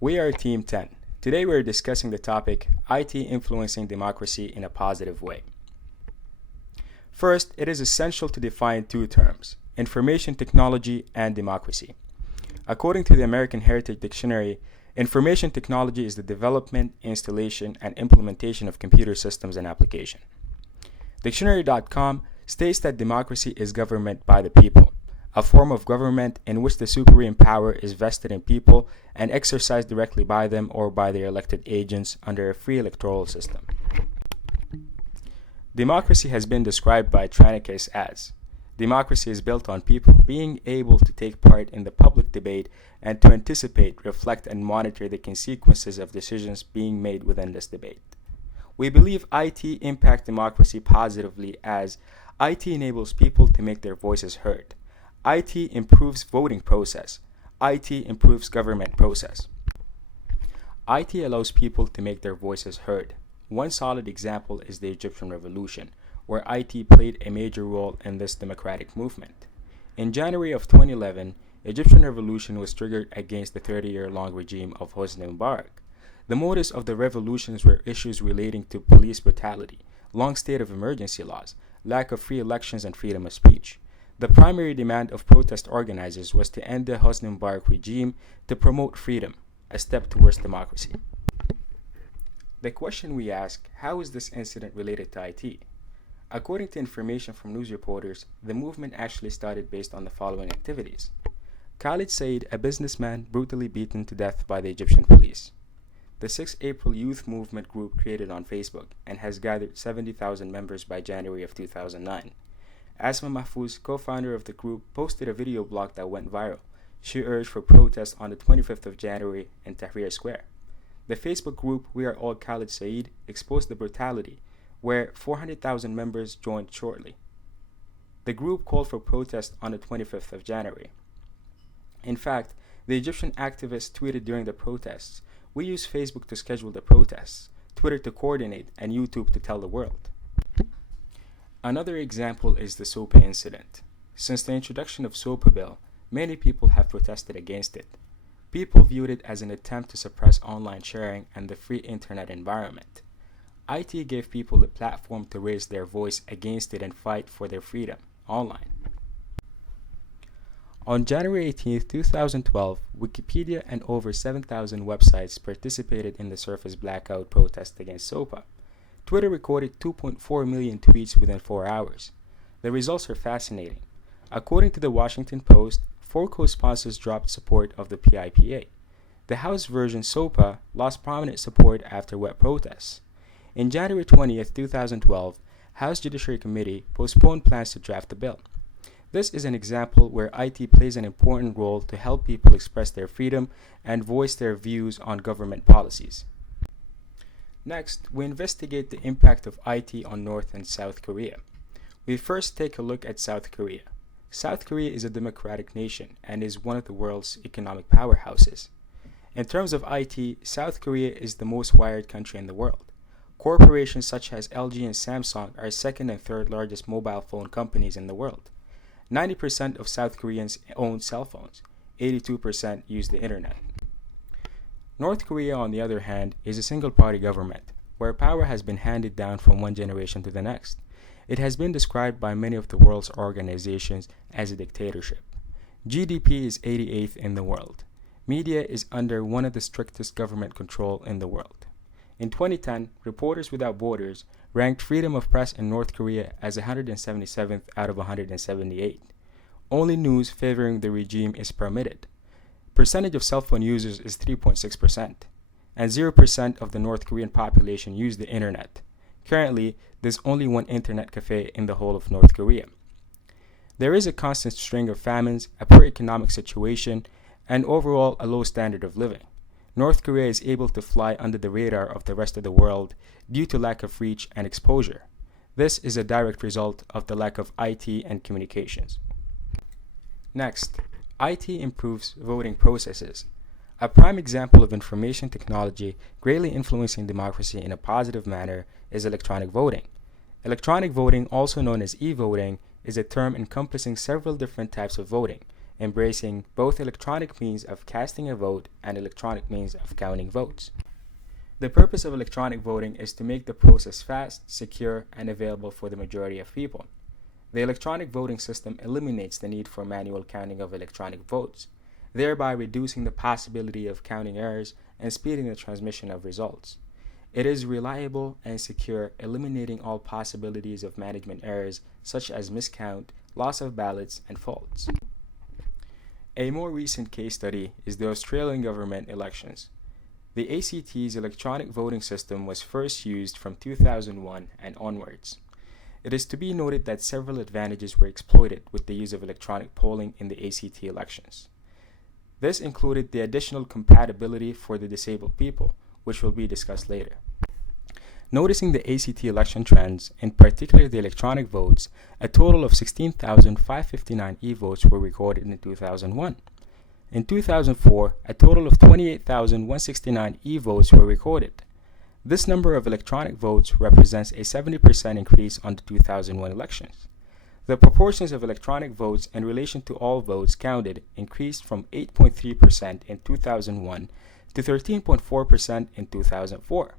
We are Team 10. Today we are discussing the topic IT influencing democracy in a positive way. First, it is essential to define two terms: information technology and democracy. According to the American Heritage Dictionary, information technology is the development, installation, and implementation of computer systems and applications. Dictionary.com states that democracy is government by the people, a form of government in which the supreme power is vested in people and exercised directly by them or by their elected agents under a free electoral system. Democracy has been described by Tranikis as: democracy is built on people being able to take part in the public debate and to anticipate, reflect, and monitor the consequences of decisions being made within this debate. We believe IT impacts democracy positively as IT enables people to make their voices heard. IT improves voting process. IT improves government process. IT allows people to make their voices heard. One solid example is the Egyptian Revolution, where IT played a major role in this democratic movement. In January of 2011, Egyptian Revolution was triggered against the 30-year-long regime of Hosni Mubarak. The motives of the revolutions were issues relating to police brutality, long state of emergency laws, lack of free elections, and freedom of speech. The primary demand of protest organizers was to end the Hosni Mubarak regime to promote freedom, a step towards democracy. The question we ask: how is this incident related to IT? According to information from news reporters, the movement actually started based on the following activities: Khalid Said, a businessman brutally beaten to death by the Egyptian police; the 6 April Youth Movement group created on Facebook and has gathered 70,000 members by January of 2009. Asma Mahfouz, co-founder of the group, posted a video blog that went viral. She urged for protests on the 25th of January in Tahrir Square. The Facebook group We Are All Khalid Said exposed the brutality, where 400,000 members joined shortly. The group called for protests on the 25th of January. In fact, the Egyptian activists tweeted during the protests: "We use Facebook to schedule the protests, Twitter to coordinate, and YouTube to tell the world." Another example is the SOPA incident. Since the introduction of SOPA bill, many people have protested against it. People viewed it as an attempt to suppress online sharing and the free internet environment. IT gave people a platform to raise their voice against it and fight for their freedom online. On January 18, 2012, Wikipedia and over 7,000 websites participated in the Surface Blackout protest against SOPA. Twitter recorded 2.4 million tweets within 4 hours. The results are fascinating. According to the Washington Post, 4 co-sponsors dropped support of the PIPA. The House version SOPA lost prominent support after web protests. In January 20, 2012, House Judiciary Committee postponed plans to draft the bill. This is an example where IT plays an important role to help people express their freedom and voice their views on government policies. Next, we investigate the impact of IT on North and South Korea. We first take a look at South Korea. South Korea is a democratic nation and is one of the world's economic powerhouses. In terms of IT, South Korea is the most wired country in the world. Corporations such as LG and Samsung are second and third largest mobile phone companies in the world. 90% of South Koreans own cell phones. 82% use the internet. North Korea, on the other hand, is a single-party government, where power has been handed down from one generation to the next. It has been described by many of the world's organizations as a dictatorship. GDP is 88th in the world. Media is under one of the strictest government control in the world. In 2010, Reporters Without Borders ranked freedom of press in North Korea as 177th out of 178. Only news favoring the regime is permitted. Percentage of cell phone users is 3.6%, and 0% of the North Korean population use the internet. Currently, there's only one internet cafe in the whole of North Korea. There is a constant string of famines, a poor economic situation, and overall a low standard of living. North Korea is able to fly under the radar of the rest of the world due to lack of reach and exposure. This is a direct result of the lack of IT and communications. Next, IT improves voting processes. A prime example of information technology greatly influencing democracy in a positive manner is electronic voting. Electronic voting, also known as e-voting, is a term encompassing several different types of voting, embracing both electronic means of casting a vote and electronic means of counting votes. The purpose of electronic voting is to make the process fast, secure, and available for the majority of people. The electronic voting system eliminates the need for manual counting of electronic votes, thereby reducing the possibility of counting errors and speeding the transmission of results. It is reliable and secure, eliminating all possibilities of management errors such as miscount, loss of ballots, and faults. A more recent case study is the Australian government elections. The ACT's electronic voting system was first used from 2001 and onwards. It is to be noted that several advantages were exploited with the use of electronic polling in the ACT elections. This included the additional compatibility for the disabled people, which will be discussed later. Noticing the ACT election trends, in particular the electronic votes, a total of 16,559 e-votes were recorded in 2001. In 2004, a total of 28,169 e-votes were recorded. This number of electronic votes represents a 70% increase on the 2001 elections. The proportions of electronic votes in relation to all votes counted increased from 8.3% in 2001 to 13.4% in 2004.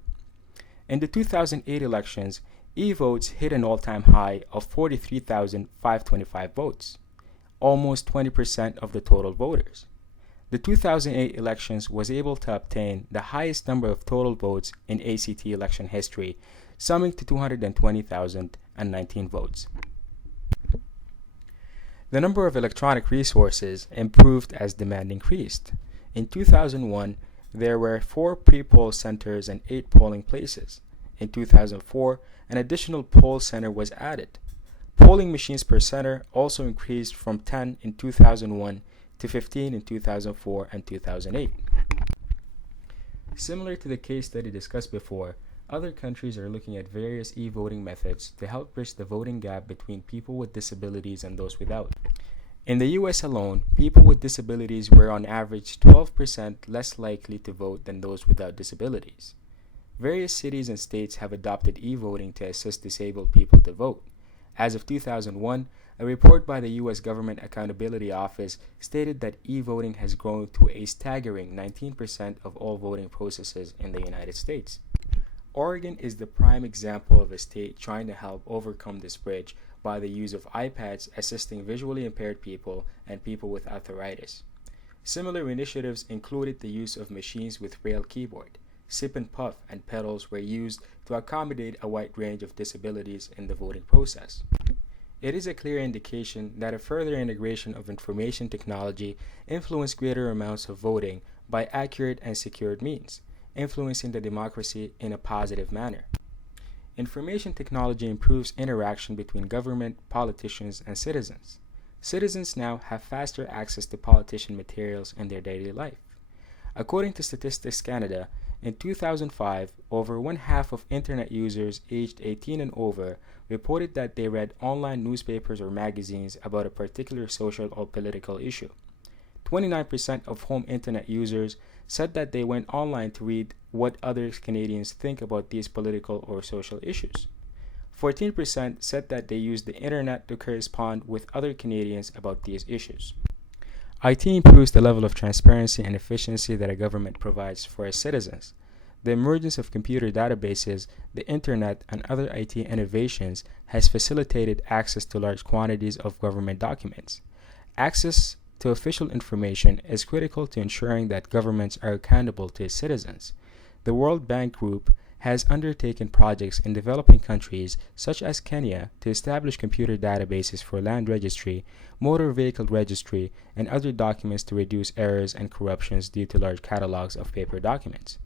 In the 2008 elections, e-votes hit an all-time high of 43,525 votes, almost 20% of the total voters. The 2008 elections was able to obtain the highest number of total votes in ACT election history, summing to 220,019 votes. The number of electronic resources improved as demand increased. In 2001, there were 4 pre-poll centers and 8 polling places. In 2004, an additional poll center was added. Polling machines per center also increased from 10 in 2001 to 15 in 2004 and 2008. Similar to the case study discussed before, other countries are looking at various e-voting methods to help bridge the voting gap between people with disabilities and those without. In the US alone, people with disabilities were on average 12% less likely to vote than those without disabilities. Various cities and states have adopted e-voting to assist disabled people to vote. As of 2001, a report by the U.S. Government Accountability Office stated that e-voting has grown to a staggering 19% of all voting processes in the United States. Oregon is the prime example of a state trying to help overcome this bridge by the use of iPads assisting visually impaired people and people with arthritis. Similar initiatives included the use of machines with braille keyboard. Sip and puff and pedals were used to accommodate a wide range of disabilities in the voting process. It is a clear indication that a further integration of information technology influenced greater amounts of voting by accurate and secured means, influencing the democracy in a positive manner. Information technology improves interaction between government, politicians, and citizens. Citizens now have faster access to politician materials in their daily life. According to Statistics Canada, in 2005, over one-half of Internet users aged 18 and over reported that they read online newspapers or magazines about a particular social or political issue. 29% of home Internet users said that they went online to read what other Canadians think about these political or social issues. 14% said that they used the Internet to correspond with other Canadians about these issues. IT improves the level of transparency and efficiency that a government provides for its citizens. The emergence of computer databases, the Internet, and other IT innovations has facilitated access to large quantities of government documents. Access to official information is critical to ensuring that governments are accountable to its citizens. The World Bank Group has undertaken projects in developing countries such as Kenya to establish computer databases for land registry, motor vehicle registry, and other documents to reduce errors and corruptions due to large catalogs of paper documents.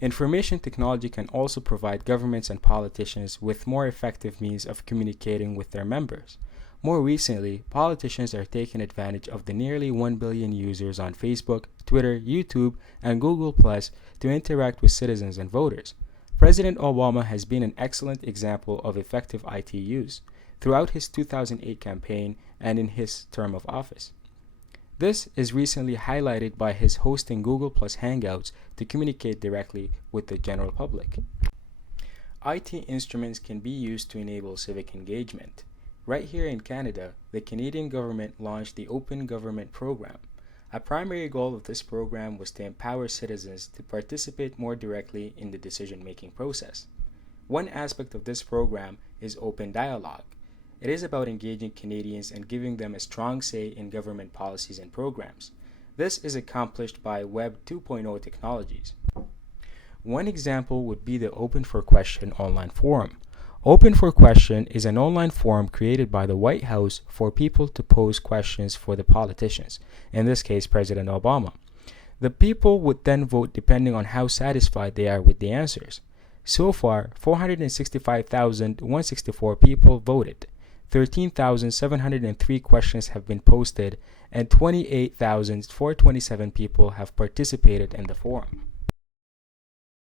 Information technology can also provide governments and politicians with more effective means of communicating with their members. More recently, politicians are taking advantage of the nearly 1 billion users on Facebook, Twitter, YouTube, and Google Plus to interact with citizens and voters. President Obama has been an excellent example of effective IT use throughout his 2008 campaign and in his term of office. This is recently highlighted by his hosting Google Plus Hangouts to communicate directly with the general public. IT instruments can be used to enable civic engagement. Right here in Canada, the Canadian government launched the Open Government Program. A primary goal of this program was to empower citizens to participate more directly in the decision-making process. One aspect of this program is open dialogue. It is about engaging Canadians and giving them a strong say in government policies and programs. This is accomplished by Web 2.0 technologies. One example would be the Open for Question online forum. Open for Question is an online forum created by the White House for people to pose questions for the politicians, in this case President Obama. The people would then vote depending on how satisfied they are with the answers. So far, 465,164 people voted. 13,703 questions have been posted, and 28,427 people have participated in the forum.